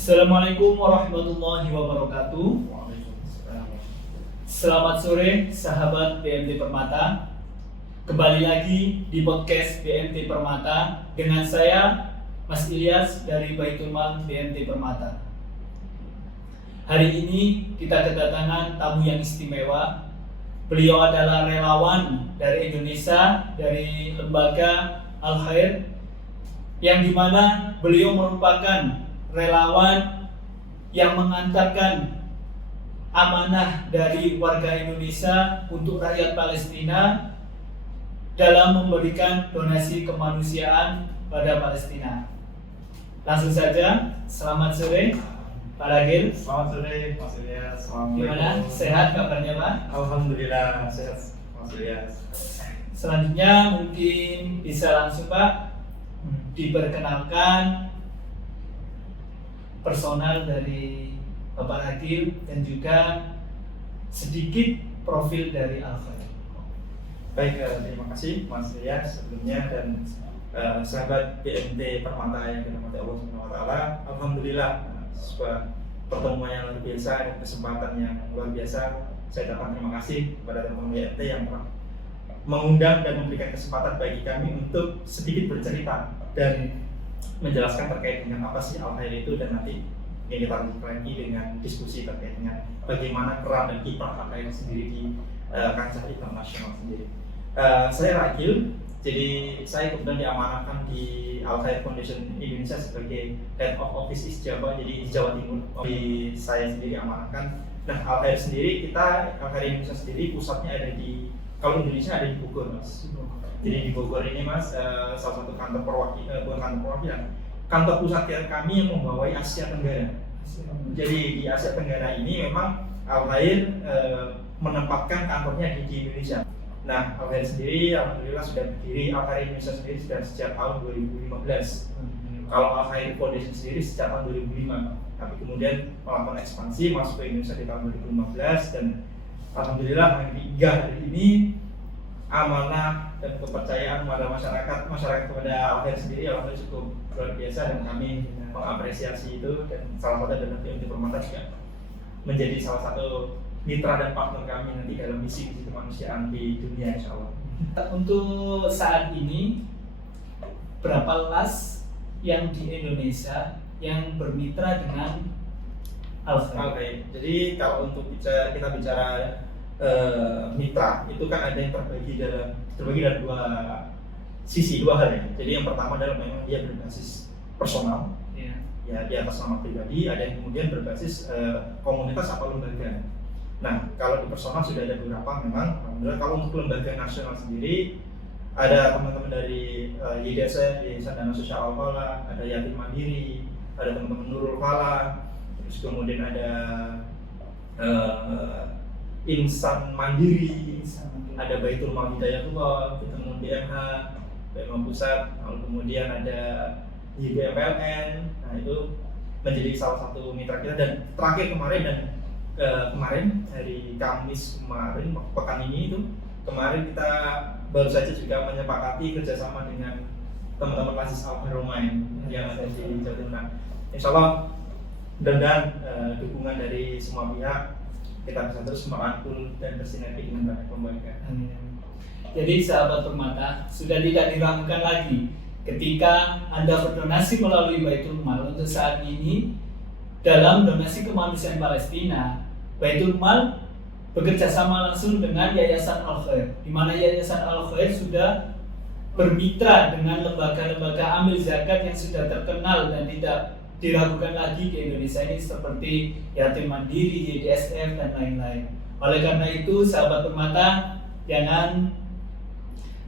Assalamualaikum warahmatullahi wabarakatuh. Selamat sore sahabat BMT Permata. Kembali lagi di podcast BMT Permata dengan saya Mas Ilyas dari Baitul Mal BMT Permata. Hari ini kita kedatangan tamu yang istimewa. Beliau adalah relawan dari Indonesia, dari lembaga Al-Khair, yang dimana beliau merupakan relawan yang mengantarkan amanah dari warga Indonesia untuk rakyat Palestina dalam memberikan donasi kemanusiaan pada Palestina. Langsung saja, selamat sore Pak Ragil. Selamat sore Mas Ilyas. Gimana? Sehat kabarnya Pak? Alhamdulillah sehat Mas Ilyas. Selanjutnya mungkin bisa langsung Pak diperkenalkan personal dari Bapak Ragil dan juga sedikit profil dari Al-Khair. Baik, terima kasih Mas Ilyas sebelumnya dan sahabat BMT Permata yang dirahmati Allah Subhanahu wa taala. Alhamdulillah sebuah pertemuan yang luar biasa dan kesempatan yang luar biasa. Saya dapat terima kasih kepada teman-teman BMT yang telah mengundang dan memberikan kesempatan bagi kami untuk sedikit bercerita dan menjelaskan terkait dengan apa sih Al-Khair itu, dan nanti ini kita lanjut lagi dengan diskusi terkait dengan bagaimana peran dan kiprah Al-Khair sendiri di kancah internasional sendiri. Saya Ragil, jadi saya kemudian diamanahkan di Al-Khair Foundation Indonesia sebagai Head of Office East Java, jadi di Jawa Timur. Di saya sendiri amanahkan. Nah, Al-Khair sendiri, Al-Khair Indonesia sendiri pusatnya ada di, kalau Indonesia ada di Bogor, Mas. Jadi di Bogor ini Mas, salah satu kantor perwakilan, kantor pusat kami yang membawai Asia Tenggara. Jadi di Asia Tenggara ini memang Al-Khair menempatkan kantornya di Indonesia. Nah, Al-Khair sendiri alhamdulillah sudah berdiri, Al-Khair Indonesia sendiri sudah sejak tahun 2015. Kalau Al-Khair Foundation sendiri sejak tahun 2005. Tapi kemudian melakukan ekspansi masuk ke Indonesia di tahun 2015, dan alhamdulillah hari ini amanah dan kepercayaan kepada masyarakat kepada Al-Khair sendiri alhamdulillah cukup luar biasa, dan kami mengapresiasi itu. Dan salah satu adalah BMT Permata juga menjadi salah satu mitra dan partner kami nanti dalam misi kemanusiaan di dunia, insya Allah. Untuk saat ini berapa las yang di Indonesia yang bermitra dengan Al-Khair? Oke, jadi kalau untuk kita bicara mitra itu kan ada yang terbagi dalam dua hal ya. Jadi yang pertama adalah memang dia berbasis personal, ya di atas nama pribadi. Ada yang kemudian berbasis komunitas atau lembaga. Nah, kalau di personal sudah ada beberapa memang. Alhamdulillah, kalau untuk lembaga nasional sendiri ada teman-teman dari Yayasan Dana Sosial Al-Falah, ada Yatim Mandiri, ada teman-teman Nurul Falah, terus kemudian ada Insan Mandiri, ada Baitul Mal Hidayatullah, ketemu BMH, BMH Pusat, lalu kemudian ada YBMPLN. Nah, itu menjadi salah satu mitra kita. Dan terakhir kemarin hari Kamis kemarin, pekan ini itu kemarin kita baru saja juga menyepakati kerjasama dengan teman-teman Lasis Al-Haromain yang ada di Jawa Timur. Insya Allah mudah-mudahan dukungan dari semua pihak kita bisa terus merangkul dan bersinergi dengan banyak lembaga. Jadi sahabat Permata, sudah tidak diragukan lagi ketika Anda berdonasi melalui Baitul Mal. Untuk saat ini dalam donasi kemanusiaan Palestina, Baitul Mal bekerja sama langsung dengan Yayasan Al-Khair, di mana Yayasan Al-Khair sudah bermitra dengan lembaga-lembaga amil zakat yang sudah terkenal dan tidak diragukan lagi di Indonesia ini, seperti Yatim Mandiri, YDSF, dan lain-lain. Oleh karena itu, sahabat Permata, jangan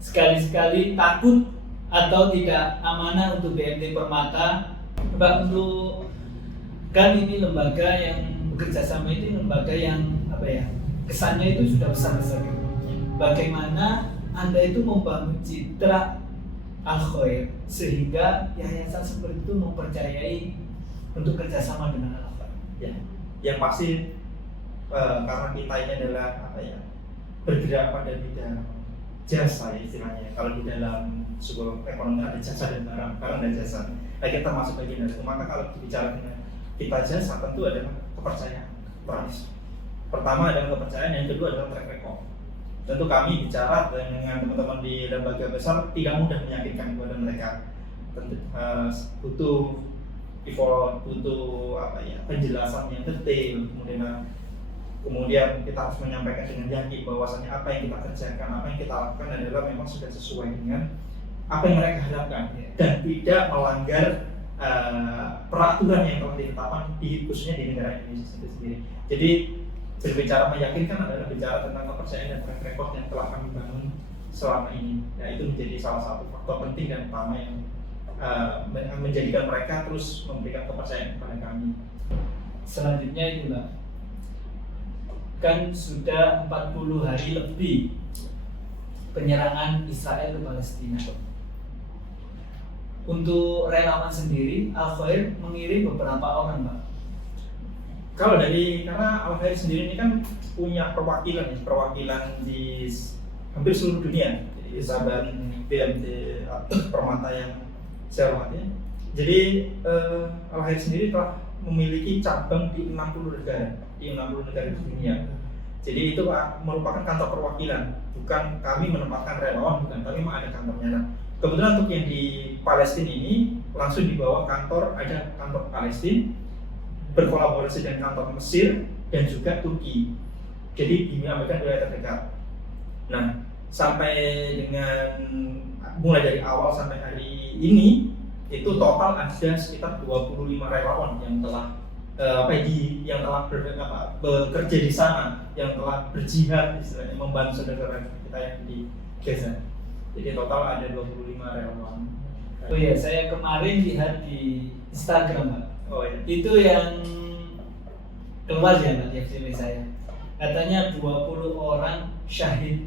sekali-sekali takut atau tidak amanah untuk BMT Permata. Untuk kan ini lembaga yang bekerja sama, itu lembaga yang kesannya itu sudah besar-besar. Bagaimana Anda itu membangun citra Al-Khair sehingga yayasan seperti itu mempercayai untuk kerjasama dengan Al-Khair? Ya, yang pasti karena kita ini adalah bergerak pada bidang jasa ya istilahnya. Kalau di dalam sebuah ekonomi ada jasa dan barang dan jasa. Nah, kita masuk bagian dari itu. Maka kalau bicara dengan kita jasa tentu adalah kepercayaan. Pertama adalah kepercayaan, yang kedua adalah track record. Tentu kami bicara dengan teman-teman di lembaga besar tidak mudah meyakinkan kepada mereka. Tentu butuh effort, butuh penjelasan yang detail, kemudian kita harus menyampaikan dengan yakin bahwasannya apa yang kita kerjakan, apa yang kita lakukan adalah memang sudah sesuai dengan apa yang mereka harapkan dan tidak melanggar peraturan yang telah ditetapkan khususnya di negara Indonesia itu sendiri. Jadi berbicara meyakinkan adalah bicara tentang kepercayaan dan track record yang telah kami bangun selama ini. Ya, itu menjadi salah satu faktor penting dan utama yang menjadikan mereka terus memberikan kepercayaan kepada kami. Selanjutnya itu Mbak, kan sudah 40 hari lebih penyerangan Israel ke Palestina. Untuk relawan sendiri, Al-Khair mengirim beberapa orang, Mbak. Karena Al-Khair sendiri ini kan punya perwakilan di hampir seluruh dunia. Jadi sahabat BMT Permata yang saya hormati. Jadi Al-Khair sendiri telah memiliki cabang di 60 negara di dunia. Jadi itu merupakan kantor perwakilan, bukan kami menempatkan relawan, bukan, tapi memang ada kantornya. Nah, kebetulan untuk yang di Palestina ini langsung di bawah ada kantor Palestina berkolaborasi dengan kantor Mesir dan juga Turki. Jadi dinamakan wilayah terdekat. Nah, mulai dari awal sampai hari ini itu total ada sekitar 25 relawan yang telah bekerja di sana, yang telah berjihad istilahnya membantu saudara kita yang di Gaza. Jadi total ada 25 relawan. Oh iya, saya kemarin lihat di Instagram, Pak. Oh iya. Itu yang keluar ya Mbak, di FTV saya. Katanya 20 orang syahid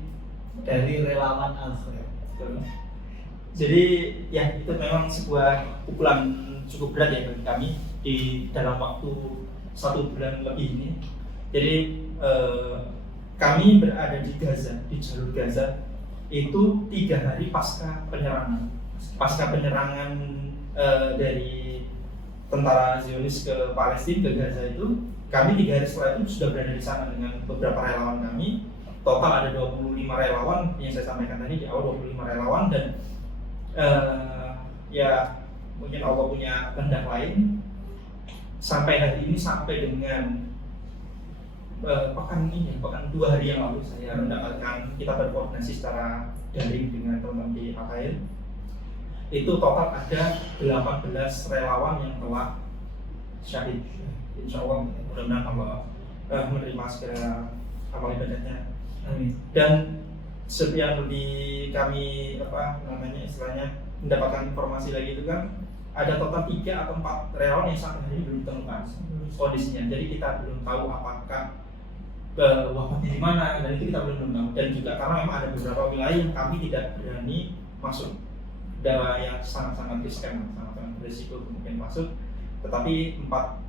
dari relawan Al-Khair. Jadi ya itu memang sebuah pukulan cukup berat ya bagi kami di dalam waktu 1 bulan lebih ini. Jadi kami berada di Gaza, di jalur Gaza itu 3 hari pasca penyerangan dari tentara Zionis ke Palestina, ke Gaza itu. Kami 3 hari setelah itu sudah berada di sana dengan beberapa relawan kami. Total ada 25 relawan yang saya sampaikan tadi di awal, 25 relawan, dan ya mungkin Allah punya kehendak lain. Sampai hari ini, sampai dengan pekan 2 hari yang lalu saya mendapatkan, kita berkoordinasi secara daring dengan teman-teman di Al-Khair. Itu total ada 18 relawan yang telah syahid. Insya Allah mudah-mudahan Allah menerima segala amal ibadahnya. Amin. Dan yang di kami istilahnya mendapatkan informasi lagi itu kan ada total 3 atau 4 relawan yang sampai hari ini belum ditemukan kondisinya. Jadi kita belum tahu apakah wafatnya di mana, dan itu kita belum tahu. Dan juga karena memang ada beberapa wilayah yang kami tidak berani masuk, yang sangat-sangat riskan, sangat-sangat berisiko mungkin masuk. Tetapi 4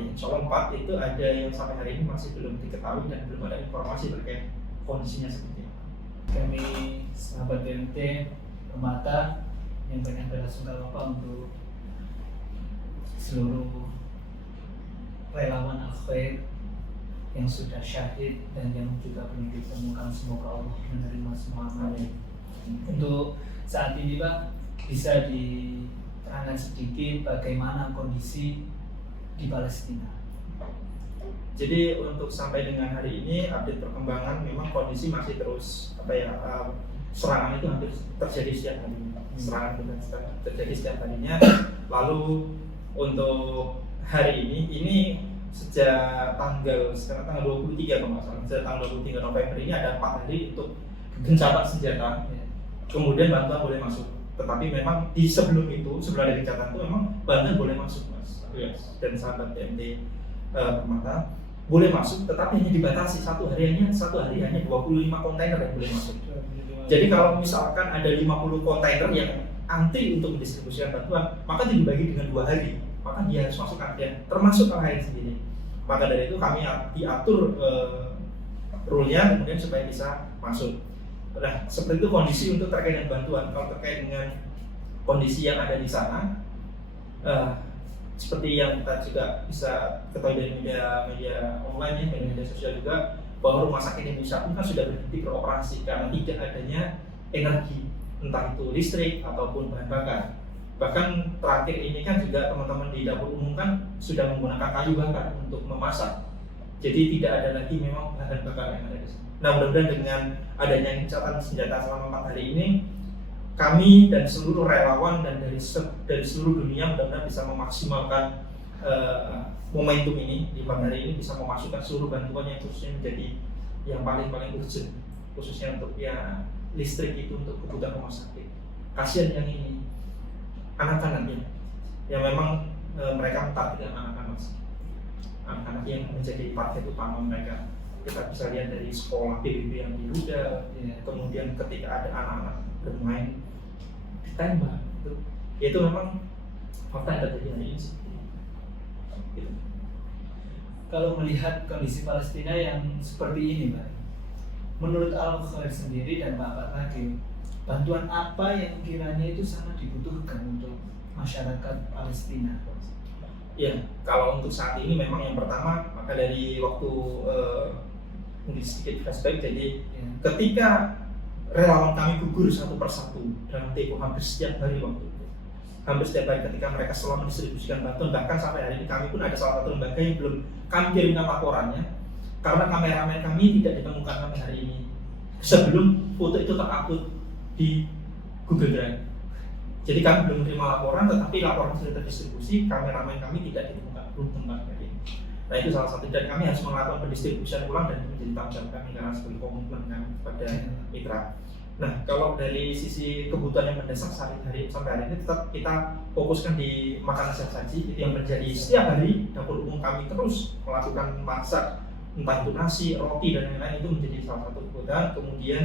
insya Allah 4 itu ada yang sampai hari ini masih belum diketahui dan belum ada informasi terkait kondisinya seperti apa. Kami sahabat BMT Permata yang banyak belasungkawa untuk seluruh relawan Al-Khair yang sudah syahid dan yang juga belum ditemukan. Semoga Allah menerima semua amalnya. Untuk saat ini Pak, bisa diterangkan sedikit bagaimana kondisi di Palestina? Jadi untuk sampai dengan hari ini update perkembangan, memang kondisi masih terus serangan itu hampir terjadi setiap harinya. Serangan terjadi setiap harinya. Lalu untuk hari ini sejak tanggal 23 kalau nggak salah, sejak tanggal 23 November ini ada 4 hari untuk gencatan senjata. Kemudian bantuan boleh masuk. Tetapi memang di sebelum ada gencatan itu memang bantuan boleh masuk, Mas. Dan sahabat BMT Permata boleh masuk, tetapi hanya dibatasi satu hari hanya 25 kontainer yang boleh masuk. Jadi kalau misalkan ada 50 kontainer yang antri untuk mendistribusikan bantuan, maka itu dibagi dengan 2 hari, maka dia harus masuk antrian, termasuk Al-Khair sendiri. Maka dari itu kami diatur rule-nya kemudian supaya bisa masuk. Nah, seperti itu kondisi untuk terkait dengan bantuan. Kalau terkait dengan kondisi yang ada di sana, seperti yang kita juga bisa ketahui dari media online ya, dari media sosial juga, bahwa rumah sakit Indonesia pun kan sudah berhenti beroperasi karena tidak adanya energi, entah itu listrik ataupun bahan bakar. Bahkan terakhir ini kan juga teman-teman di dapur umum kan sudah menggunakan kayu bakar untuk memasak. Jadi tidak ada lagi memang bahan bakar yang ada di sana. Nah, mudah-mudahan dengan adanya gencatan senjata selama 4 hari ini, kami dan seluruh relawan dan dari seluruh dunia mudah-mudahan bisa memaksimalkan momentum ini di 4 hari ini, bisa memasukkan seluruh bantuan yang khususnya menjadi yang paling urgent, khususnya untuk ya listrik itu untuk kebutuhan rumah sakit. Kasihan yang ini anak-anaknya yang memang mereka mentargetkan anak-anak yang menjadi target utama mereka. Kita bisa lihat dari sekolah PBB yang di Rudal, kemudian ketika ada anak-anak bermain ditembak, itu memang fakta yang terjadi hari ini. Gitu. Kalau melihat kondisi Palestina yang seperti ini, Pak, menurut Al-Khair sendiri dan Pak Ragil, bantuan apa yang kiranya itu sangat dibutuhkan untuk masyarakat Palestina? Ya, kalau untuk saat ini memang yang pertama, maka dari waktu mungkin sedikit flashback, jadi ketika relawan kami gugur satu persatu dalam tempo hampir setiap hari waktu itu, hampir setiap hari ketika mereka selalu mendistribusikan bantuan, bahkan sampai hari ini kami pun ada salah satu lembaga yang belum kami kirimkan laporannya karena kameramen kami tidak ditemukan sampai hari ini sebelum foto itu terupload di Google Drive. Jadi kami belum menerima laporan, tetapi laporan sudah terdistribusi, kameramen kami tidak ditemukan, belum temukan lagi. Nah, itu salah satu, dan kami harus melakukan pendistribusian ulang dan itu menjadi tanggung jawab kami karena sebagai komitmen kami kepada mitra. Nah, kalau dari sisi kebutuhan yang mendesak sampai hari ini tetap kita fokuskan di makanan siap saji, itu yang menjadi setiap hari dapur umum kami terus melakukan masak, entah itu nasi, roti dan lain-lain, itu menjadi salah satu kebutuhan. Kemudian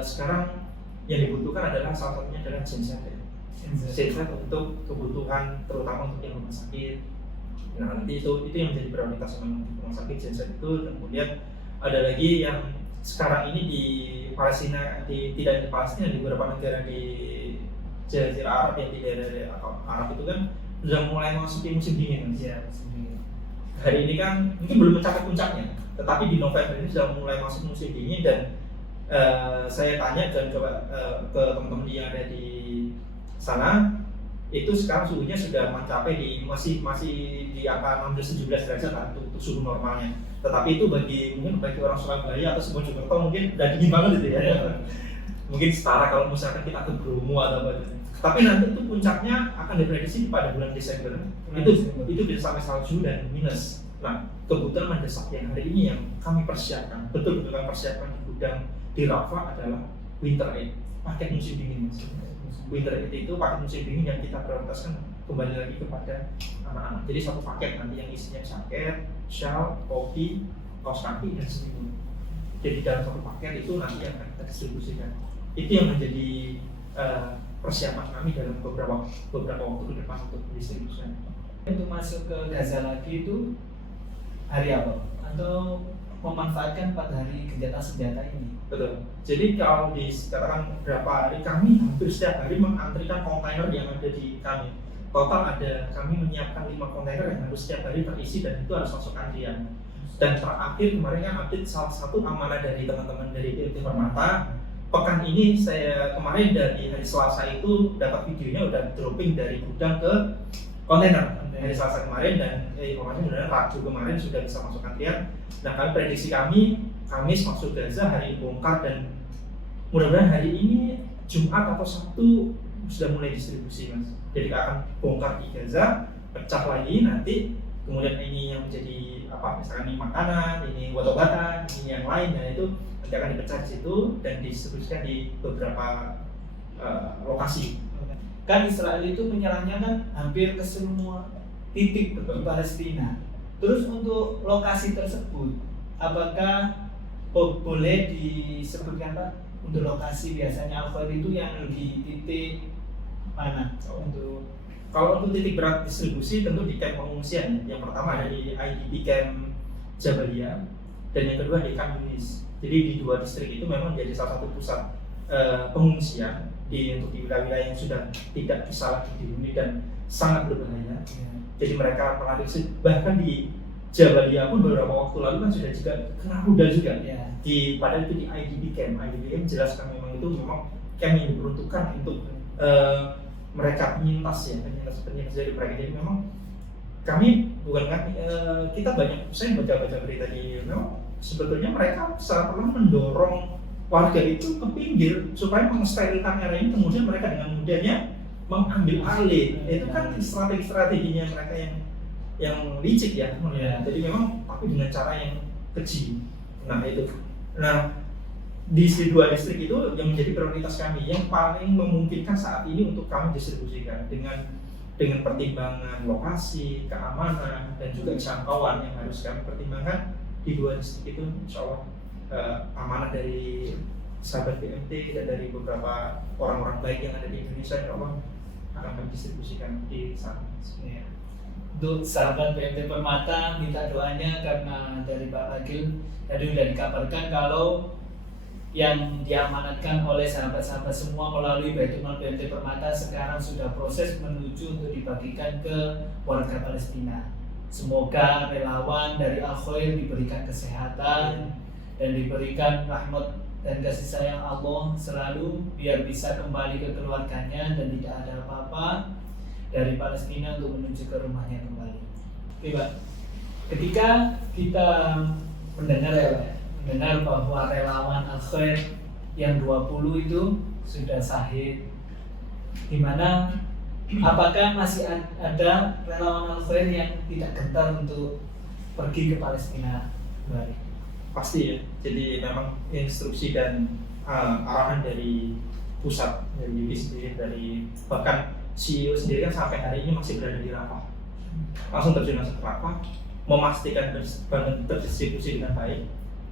sekarang yang dibutuhkan adalah salah satunya adalah genset untuk kebutuhan terutama untuk yang rumah sakit. Nah, nanti itu yang menjadi prioritas memang rumah sakit, genset itu. Kemudian ada lagi yang sekarang ini di Palestina, tidak di Palestina, di beberapa negara di Jazirah Arab yang di daerah Arab itu kan sudah mulai memasuki musim dingin. Ya, musim dingin. Hari ini kan mungkin belum mencapai puncaknya, tetapi di November ini sudah mulai masuk musim dingin dan saya tanya dan coba ke teman-teman yang ada di sana, itu sekarang suhunya sudah mencapai masih di angka 16-17 derajat lah untuk suhu normalnya. Tetapi itu mungkin bagi orang Surabaya atau sebuah Jakarta mungkin udah dingin banget gitu ya. Mungkin setara kalau misalkan kita ke Bromo atau apa gitu. Tapi nanti itu puncaknya akan diprediksi pada bulan Desember. Itu bisa sampai salju dan minus. Nah, kebutuhan mendesak yang hari ini yang kami persiapkan, betul-betul kami persiapkan di gudang di Rafah adalah winter aid, paket musim dingin. Winter aid itu paket musim dingin yang kita prioritaskan kembali lagi kepada anak-anak. Jadi satu paket nanti yang isinya jaket, shawl, topi, kaos kaki dan selimut. Jadi dalam satu paket itu nanti yang akan kita distribusikan. Itu yang menjadi persiapan kami dalam beberapa waktu ke depan untuk distribusikan. Untuk masuk ke Gaza lagi itu hari apa? Atau memanfaatkan 4 hari gencatan senjata ini? Betul. Jadi kalau dikatakan berapa hari, kami hampir setiap hari mengantrikan kontainer yang ada di kami. Total kami menyiapkan 5 kontainer yang harus setiap hari terisi dan itu harus masuk antrian. Dan terakhir kemarin kan update salah satu amanah dari teman-teman dari PLT Permata. Pekan ini saya kemarin dari hari Selasa itu dapat videonya udah dropping dari gudang ke kontainer hari Selasa kemarin, dan informasinya sebenarnya Rabu kemarin sudah bisa masuk antrian. Nah, kami prediksi kami Kamis masuk Gaza, hari ini bongkar, dan mudah-mudahan hari ini Jumat atau Sabtu sudah mulai distribusi, Mas. Jadi akan bongkar di Gaza, pecah lagi nanti, kemudian ini yang menjadi misalkan ini makanan, ini obat-obatan, ini yang lain, dan itu nanti akan dipecah di situ dan distribusikan di beberapa lokasi. Kan Israel itu menyerangnya kan hampir ke semua titik di Palestina. Terus untuk lokasi tersebut, apakah boleh disebutkan Pak untuk lokasi biasanya Al-Khair itu yang di titik mana? Kalau untuk titik berat distribusi tentu di camp pengungsian. Yang pertama ada di IDP camp Jabalia dan yang kedua di Khan Yunis. Jadi di 2 distrik itu memang jadi salah satu pusat pengungsian untuk di wilayah-wilayah yang sudah tidak bisa lagi dihuni dan sangat berbahaya. Jadi mereka melarikan diri, bahkan di Jabalia pun beberapa waktu lalu kan sudah juga kena kuda juga. Padahal itu di IDP camp menjelaskan memang itu memang camp yang diperuntukkan untuk mereka penyintas dari mereka. Jadi memang kami kita saya baca berita di memang sebetulnya mereka secara perlahan mendorong warga itu ke pinggir supaya mensterilkan area ini, kemudian mereka dengan mudahnya mengambil alih. Itu kan strategi-strateginya mereka yang licik ya. Jadi memang tapi dengan cara yang keji. Nah di dua distrik itu yang menjadi prioritas kami, yang paling memungkinkan saat ini untuk kami distribusikan dengan pertimbangan lokasi, keamanan, dan juga jangkauan yang harus kami pertimbangkan. Di dua distrik itu insya Allah amanah dari sahabat BMT dan dari beberapa orang-orang baik yang ada di Indonesia, insya Allah akan kami distribusikan di sana. Untuk sahabat BMT Permata, minta doanya karena dari Pak Bagil tadi sudah dikabarkan kalau yang diamanatkan oleh sahabat-sahabat semua melalui Baitul Mal BMT Permata sekarang sudah proses menuju untuk dibagikan ke warga Palestina. Semoga relawan dari Al-Khair diberikan kesehatan dan diberikan rahmat dan kasih sayang Allah selalu biar bisa kembali ke keluarganya dan tidak ada apa-apa dari Palestina untuk menuju ke rumahnya kembali. Oke Pak, ketika kita mendengar bahwa relawan Al-Khair yang 20 itu sudah syahid, dimana apakah masih ada relawan Al-Khair yang tidak gentar untuk pergi ke Palestina kembali? Pasti ya, jadi memang instruksi dan arahan dari pusat, dari UI sendiri, dari bahkan CEO sendiri kan sampai hari ini masih berada di Rafah, langsung terjun ke Rafah, memastikan terdistribusi dengan baik,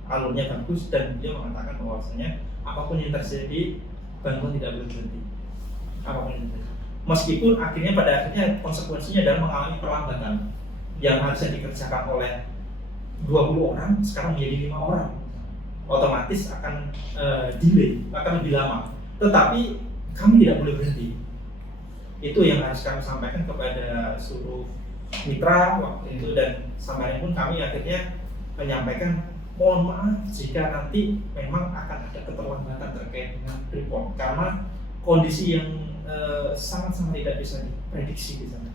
alurnya bagus, dan dia mengatakan bahwasanya apapun yang terjadi bantuan tidak boleh berhenti, apapun yang terjadi. Meskipun pada akhirnya konsekuensinya adalah mengalami perlambatan yang harusnya dikerjakan oleh 20 orang sekarang menjadi 5 orang, otomatis akan delay, akan lebih lama. Tetapi kami tidak boleh berhenti. Itu yang harus kami sampaikan kepada seluruh mitra waktu itu, dan sampai pun kami akhirnya menyampaikan mohon maaf jika nanti memang akan ada keterlambatan terkait dengan report karena kondisi yang sangat-sangat tidak bisa diprediksi di sana.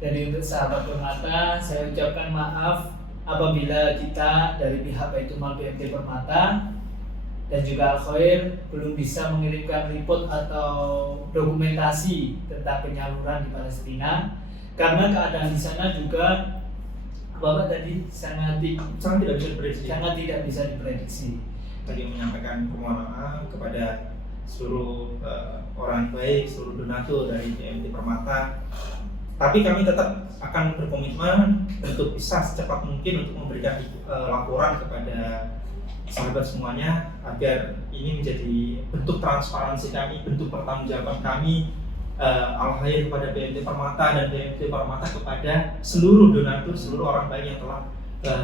Jadi untuk sahabat Permata, saya ucapkan maaf apabila kita dari pihak Baitul Mal BMT Permata dan juga Al-Khair belum bisa mengirimkan report atau dokumentasi tentang penyaluran di Palestina karena keadaan di sana juga Bapak tadi sangat tidak bisa diprediksi. Tadi menyampaikan permohonan maaf kepada seluruh orang baik, seluruh donatur dari BMT Permata. Tapi kami tetap akan berkomitmen untuk bisa secepat mungkin untuk memberikan laporan kepada sahabat semuanya agar ini menjadi bentuk transparansi kami, bentuk pertanggungjawaban kami Al-Khair kepada BMT Permata dan BMT Permata kepada seluruh donatur, seluruh orang baik yang telah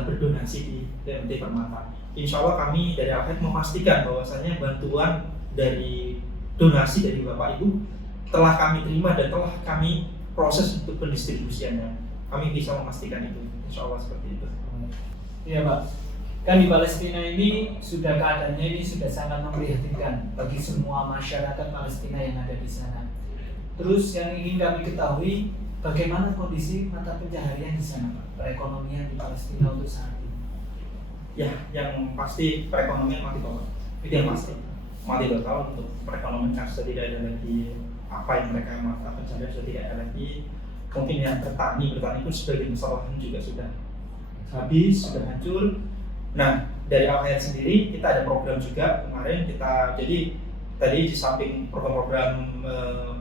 berdonasi di BMT Permata. Insya Allah kami dari Al-Khair memastikan bahwasanya bantuan dari donasi dari Bapak Ibu telah kami terima dan telah kami proses untuk pendistribusiannya. Kami bisa memastikan itu, insya Allah seperti itu. Iya Pak, kan di Palestina ini keadaannya ini sudah sangat memprihatinkan bagi semua masyarakat Palestina yang ada di sana. Terus yang ingin kami ketahui bagaimana kondisi mata pencaharian di sana Pak, perekonomian di Palestina untuk saat ini. Ya, yang pasti perekonomian mati total. Itu yang pasti. Mati total untuk perekonomian karena sudah tidak ada lagi apa yang mereka mata pencaharian, sudah tidak ada lagi. Mungkin yang bertani pun sebagian besar lahan juga sudah habis, sudah hancur. Nah, dari Al-Khair sendiri kita ada program juga kemarin jadi tadi di samping program-program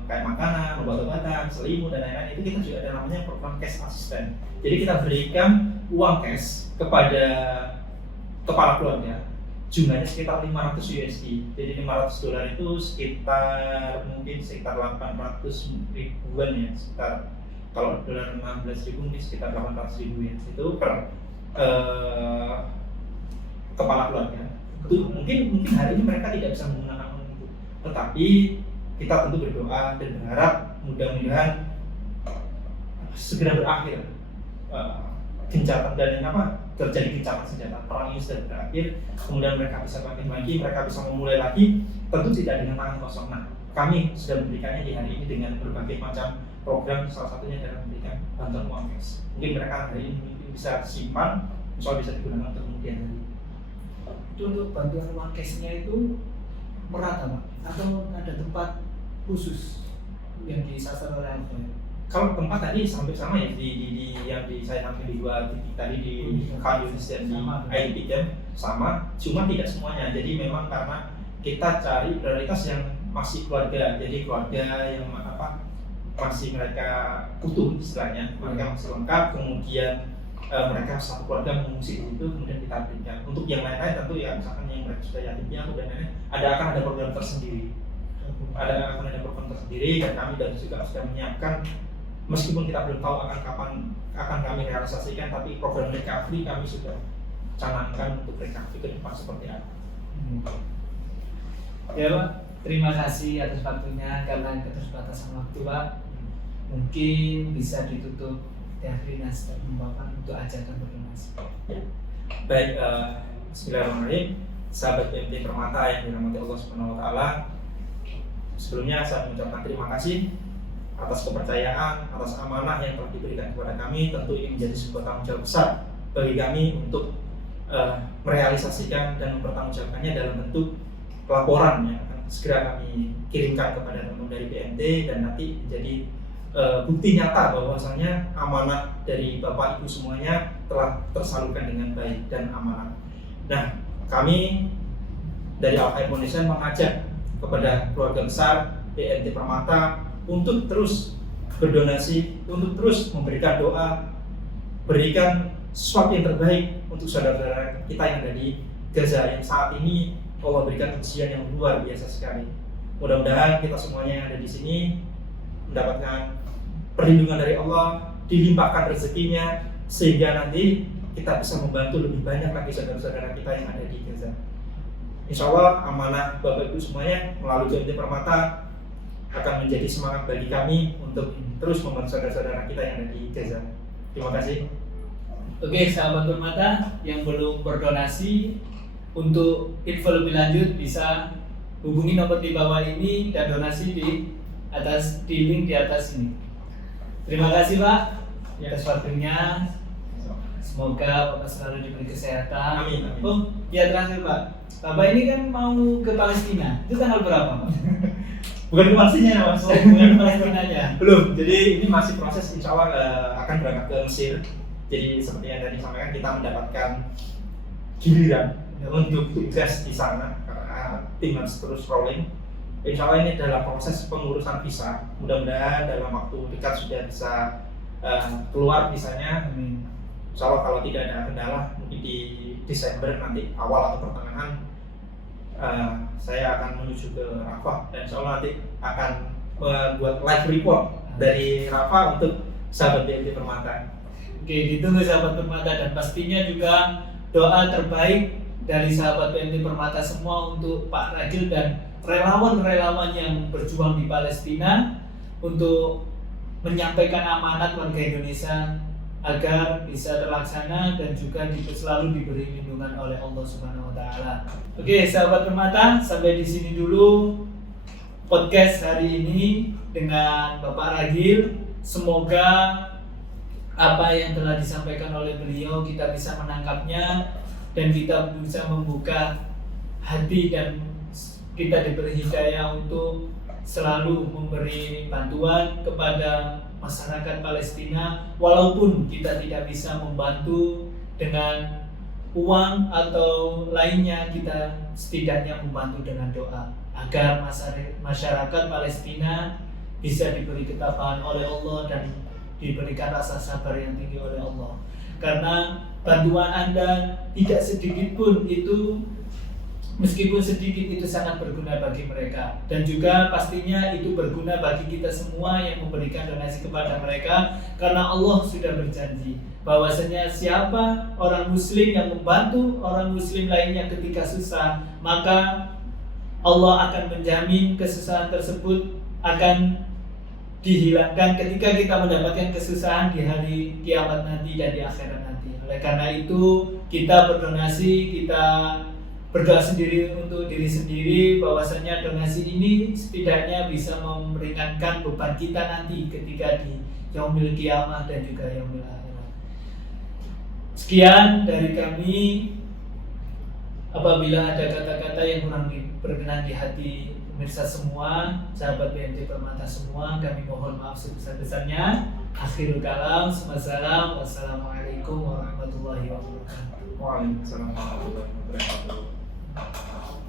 kayak makanan, obat-obatan, selimut dan lain-lain, itu kita juga ada namanya program cash assistant. Jadi kita berikan uang cash kepada kepala keluarga, jumlahnya sekitar 500 USD. Jadi $500 itu sekitar 800 ribuan ya, sekitar kalau dolar 15.000 mungkin sekitar 800.000 ya. Itu per kepala keluarga. Itu mungkin hari ini mereka tidak bisa menggunakan uang itu, tetapi kita tentu berdoa dan berharap mudah-mudahan segera berakhir gencatan dan terjadi gencatan senjata perang ini sudah berakhir, kemudian mereka bisa bangkit lagi, mereka bisa memulai lagi, tentu tidak dengan tangan kosong. Nah, kami sudah memberikannya di hari ini dengan berbagai macam program, salah satunya adalah memberikan bantuan uang cash. Mungkin mereka hari ini bisa simpan, misalnya bisa digunakan untuk kemudian hari. Itu untuk bantuan uang cashnya itu merata Pak? Atau ada tempat khusus yang disasar oleh Alfa? Kalau tempat tadi sampai sama ya di yang saya tampil di dua titik tadi di Kayunis dan di IDP sama, cuma tidak semuanya. Jadi memang karena kita cari prioritas yang masih keluarga, jadi keluarga yang masih mereka utuh istilahnya, mereka masih lengkap, kemudian mereka satu keluarga mengungsi di situ, kemudian kita berikan. Untuk yang lain-lain tentu ya misalkan yang mereka sudah yatim piatu dan lain-lain, akan ada program tersendiri, akan ada program tersendiri, dan kami dan juga sudah menyiapkan. Meskipun kita belum tahu kapan akan kami realisasikan, tapi program recovery kami sudah canangkan untuk recovery ke depan seperti apa. Ya Pak, terima kasih atas waktunya. Karena keterbatasan waktu Pak, mungkin bisa ditutup teater dinas dan Bapak untuk ajakan berdonasi. Ya. Baik, bismillahirrahmanirrahim. Sahabat PMT Permata yang dirahmati Allah Subhanahu wa taala. Sebelumnya saya mengucapkan terima kasih atas kepercayaan, atas amanah yang telah diberikan kepada kami. Tentu ini menjadi sebuah tanggung jawab besar bagi kami untuk merealisasikan dan mempertanggungjawabkannya dalam bentuk laporan yang akan segera kami kirimkan kepada teman-teman dari BNT, dan nanti menjadi bukti nyata bahwasanya amanah dari Bapak Ibu semuanya telah tersalurkan dengan baik dan amanah. Nah, kami dari Alfa Foundation mengajak kepada keluarga besar BNT Permata untuk terus berdonasi, untuk terus memberikan doa, berikan sesuatu yang terbaik untuk saudara-saudara kita yang ada di Gaza yang saat ini Allah berikan ujian yang luar biasa sekali. Mudah-mudahan kita semuanya yang ada di sini mendapatkan perlindungan dari Allah, dilimpahkan rezekinya, sehingga nanti kita bisa membantu lebih banyak lagi saudara-saudara kita yang ada di Gaza. Insya Allah amanah Bapak Ibu semuanya melalui BNT Permata akan menjadi semangat bagi kami untuk terus membantu saudara-saudara kita yang ada di Gaza. Terima kasih. Oke, sahabat Permata yang belum berdonasi, untuk info lebih lanjut bisa hubungi nomor di bawah ini dan donasi di link di atas ini. Terima kasih Pak atas waktunya. Semoga Bapak selalu diberi kesehatan. Amin, amin. Oh, ya terakhir Pak, Bapak ini kan mau ke Palestina. Itu tanggal berapa Pak? Bukan pastinya Mas. Bukan Palestinanya. Belum. Jadi ini masih proses, insya Allah akan berangkat ke Mesir. Jadi seperti yang tadi sampaikan, kita mendapatkan giliran untuk tugas di sana karena tim harus terus rolling. Insya Allah ini adalah proses pengurusan visa. Mudah-mudahan dalam waktu dekat sudah bisa keluar visanya. Insya Allah kalau tidak ada kendala, mungkin di Desember nanti awal atau pertengahan saya akan menuju ke Rafah, dan insya Allah nanti akan membuat live report dari Rafah untuk sahabat BNT Permata. Oke, ditunggu sahabat Permata, dan pastinya juga doa terbaik dari sahabat BNT Permata semua untuk Pak Ragil dan relawan-relawan yang berjuang di Palestina untuk menyampaikan amanat warga Indonesia agar bisa terlaksana dan juga selalu diberi lindungan oleh Allah Subhanahu wa taala. Oke, sahabat Permata, sampai di sini dulu podcast hari ini dengan Bapak Ragil. Semoga apa yang telah disampaikan oleh beliau kita bisa menangkapnya dan kita bisa membuka hati dan kita diberi hidayah untuk selalu memberi bantuan kepada masyarakat Palestina, walaupun kita tidak bisa membantu dengan uang atau lainnya, kita setidaknya membantu dengan doa agar masyarakat Palestina bisa diberi ketabahan oleh Allah dan diberikan rasa sabar yang tinggi oleh Allah. Karena bantuan Anda tidak sedikit pun itu, meskipun sedikit, itu sangat berguna bagi mereka, dan juga pastinya itu berguna bagi kita semua yang memberikan donasi kepada mereka, karena Allah sudah berjanji bahwasanya siapa orang muslim yang membantu orang muslim lainnya ketika susah, maka Allah akan menjamin kesusahan tersebut akan dihilangkan ketika kita mendapatkan kesusahan di hari kiamat nanti dan di akhirat nanti. Oleh karena itu kita berdonasi, kita berdoa sendiri untuk diri sendiri bahwasanya donasi ini setidaknya bisa meringankan beban kita nanti ketika di yaumil kiamah dan juga yaumil akhirat. Sekian dari kami. Apabila ada kata-kata yang kurang berkenan di hati pemirsa semua, sahabat BMT Permata semua, kami mohon maaf sebesar-besarnya. Akhirul kalam, wassalamualaikum warahmatullahi wabarakatuh. Waalaikumsalam warahmatullahi wabarakatuh.